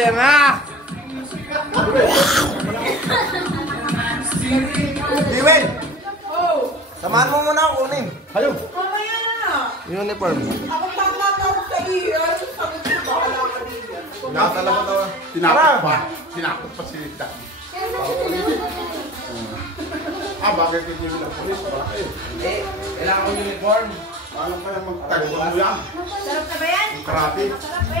Ayan na! Diwen! Samahan mo muna ako kunin. Hayo! Mamaya na. Uniform. Ako tatawag sa iyo. Sabi ko, bahala ka dito. Nakatala ko daw. Tinakot pa si Dan. Bakit hindi mo lang polis? Bakit? Kailangan ko uniform. Paano kaya magtago mo yan? Sarap na ba yan? Karate. Sarap ba yan?